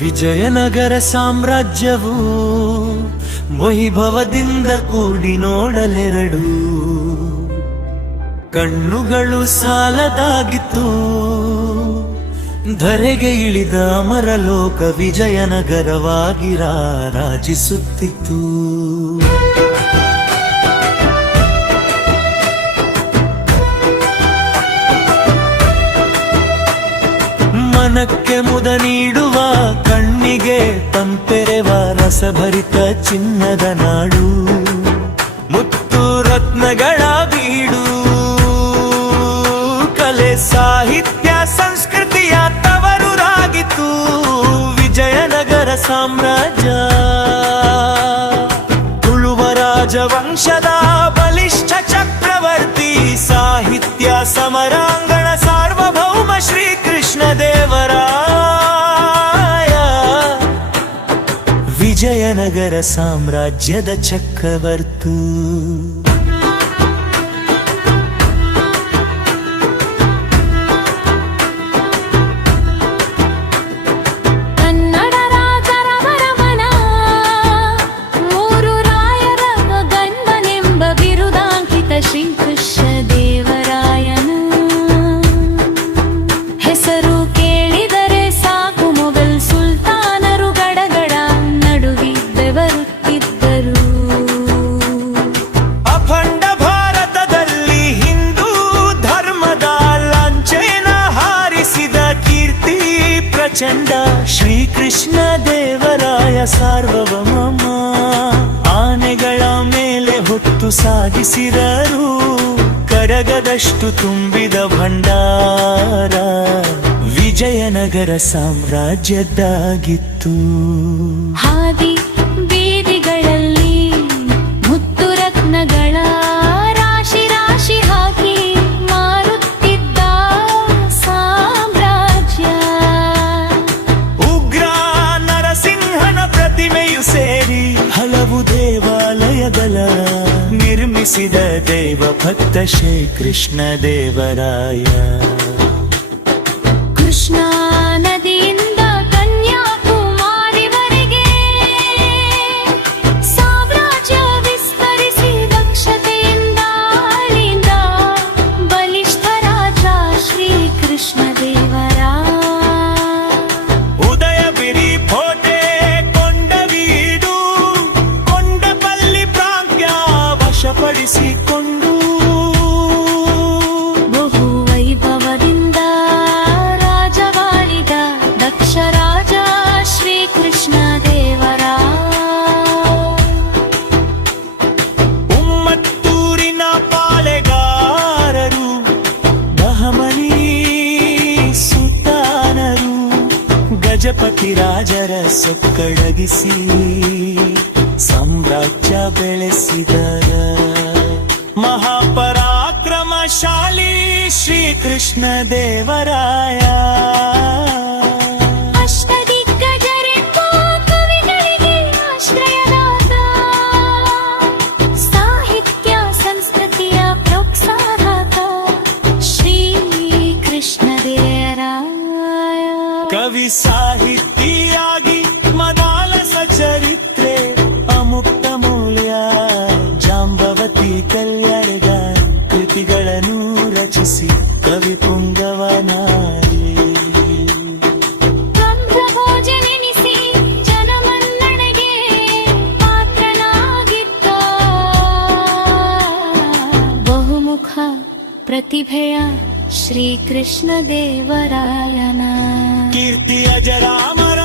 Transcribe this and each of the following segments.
ವಿಜಯನಗರ ಸಾಮ್ರಾಜ್ಯವು ವೈಭವದಿಂದ ಕೂಡಿ ನೋಡಲೆರಡು ಕಣ್ಣುಗಳು ಸಾಲದಾಗಿತ್ತು. ಧರೆಗೆ ಇಳಿದ ಅಮರಲೋಕ ವಿಜಯನಗರವಾಗಿ ರಾರಾಜಿಸುತ್ತಿತ್ತು. ಮನಕ್ಕೆ ಮುದ ನೀಡುವ, ಕಣ್ಣಿಗೆ ತಂಪೆರೆವ ರಸಭರಿತ ಚಿನ್ನದ ನಾಡು, ಮುತ್ತು ರತ್ನಗಳ ಬೀಡು, ಕಲೆ ಸಾಹಿತ್ಯ ಸಂಸ್ಕೃತಿಯ ತವರೂರಾಗಿತ್ತು ವಿಜಯನಗರ ಸಾಮ್ರಾಜ್ಯ. ತುಳುವ ರಾಜವಂಶದ ಬಲಿಷ್ಠ ಚಕ್ರವರ್ತಿ, ಸಾಹಿತ್ಯ ಸಮರಾಂಗಣ ಸಾರ್ವಭೌಮ ಶ್ರೀಕೃಷ್ಣ ದೇವರಾಯ, ವಿಜಯನಗರ ಸಾಮ್ರಾಜ್ಯದ ಚಕ್ರವರ್ತಿ. ಶ್ರೀಕೃಷ್ಣ ದೇವರಾಯನ ಹೆಸರು ಕೇಳಿದರೆ ಸಾಕು, ಮೊಘಲ್ ಸುಲ್ತಾನರು ಗಡಗಡ ನಡುಗಿ ಬೆವರುತ್ತಿದ್ದರು. ಅಖಂಡ ಭಾರತದಲ್ಲಿ ಹಿಂದೂ ಧರ್ಮದ ಲಾಂಛನ ಹಾರಿಸಿದ ಕೀರ್ತಿ ಪ್ರಚಂಡ ಶ್ರೀಕೃಷ್ಣ ದೇವರಾಯ ಸಾರ್ವಭೌಮ. ಆನೆಗಳ ಮೇಲೆ ಹೊತ್ತು ಸಾಗಿಸಿದರು, ಕರಗದಷ್ಟು ತುಂಬಿದ ಭಂಡಾರ ವಿಜಯನಗರ ಸಾಮ್ರಾಜ್ಯದ್ದಾಗಿತ್ತು. ಹಾದಿ ಬೀದಿಗಳಲ್ಲಿ ಮುತ್ತು ರತ್ನಗಳ ರಾಶಿ ರಾಶಿ ಹಾಕಿ ಮಾರುತ್ತಿದ್ದ ಸಾಮ್ರಾಜ್ಯ. ಉಗ್ರ ನರಸಿಂಹನ ಪ್ರತಿಮೆಯು ಸೇರಿ ಹಲವು ದೇವಾಲಯಗಳ ನಿರ್ಮಿಸಿದ ದೇವ ಭಕ್ತ ಶ್ರೀಕೃಷ್ಣ ದೇವರಾಯ. ಕೃಷ್ಣಾ ನದಿಯಿಂದ ಕನ್ಯಾಕುಮಾರಿವರೆಗೆ ಸಾಮ್ರಾಜ್ಯ ವಿಸ್ತರಿಸಿ ದಕ್ಷತೆಯಿಂದ ಆಳಿದ ಬಲಿಷ್ಠ ರಾಜ ಶ್ರೀಕೃಷ್ಣ ದೇವರಾಯ. ಉದಯಗಿರಿ ಕೋಟೆ, ಕೊಂಡವೀಡು, ಕೊಂಡಪಲ್ಲಿ ಪ್ರಾಂತ್ಯ ವಶಪಡಿಸಿಕೊಂಡು ಬಹು ವೈಭವದಿಂದ ರಾಜವಾಳಿದ ದಕ್ಷ ರಾಜ ಶ್ರೀಕೃಷ್ಣ ದೇವರಾಯ. ಉಮ್ಮತ್ತೂರಿನ ಪಾಳೆಗಾರರು, ಬಹಮನಿ ಸುಲ್ತಾನರು ಗಜಪತಿ ರಾಜರ ಸೊಕ್ಕಡಗಿಸಿ ಸಾಮ್ರಾಜ್ಯ ಬೆಳೆಸಿದರ. ಮಹಾಪರಾಕ್ರಮಶಾಲಿ ಶ್ರೀಕೃಷ್ಣ ದೇವರಾಯ. ಅಷ್ಟದಿಗ್ಗಜರೆಂಬ ಕವಿಗಳಿಗೆ ಆಶ್ರಯದಾತ, ಸಾಹಿತ್ಯ ಸಂಸ್ಕೃತಿಯ ಪ್ರೋತ್ಸಾಹಕ ಶ್ರೀಕೃಷ್ಣ ದೇವರಾಯ. ಕವಿ ಸಾಹಿತಿಯಾಗಿ ಮದಾಲಸ ಚರಿತ್ರೆ, ಅಮುಕ್ತ ಮೂಲ್ಯ, ಜಾಂಬವತಿ ಕಲ್ಯಾಣಗ ಕೃತಿಗಳನ್ನು ರಚಿಸಿ ಕವಿ ಪುಂಗವನಾಗಿ ಬ್ರಹ್ಮಭೋಜನೆನಿಸಿ ಜನಮನ್ನಣೆಗೆ ಪಾತ್ರನಾಗಿದ್ದ ಬಹುಮುಖ ಪ್ರತಿಭೆಯ ಶ್ರೀಕೃಷ್ಣ ದೇವರಾಯನ ಕೀರ್ತಿ ಅಜರಾಮರ.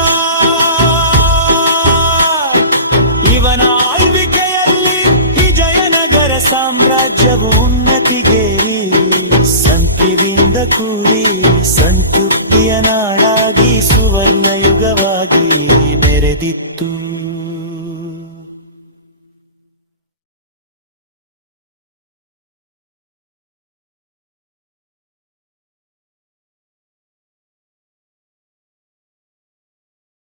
ಇವನ ಆಳ್ವಿಕೆಯಲ್ಲಿ ವಿಜಯನಗರ ಸಾಮ್ರಾಜ್ಯವು ಉನ್ನತಿಗೇರಿ ಸಂತಿವಿಂದ ಕೂಡಿ ಸಂತೃಪ್ತಿಯ ನಾಡಾಗಿ ಸುವರ್ಣ ಯುಗವಾಗಿ ಮೆರೆದಿತ್ತು.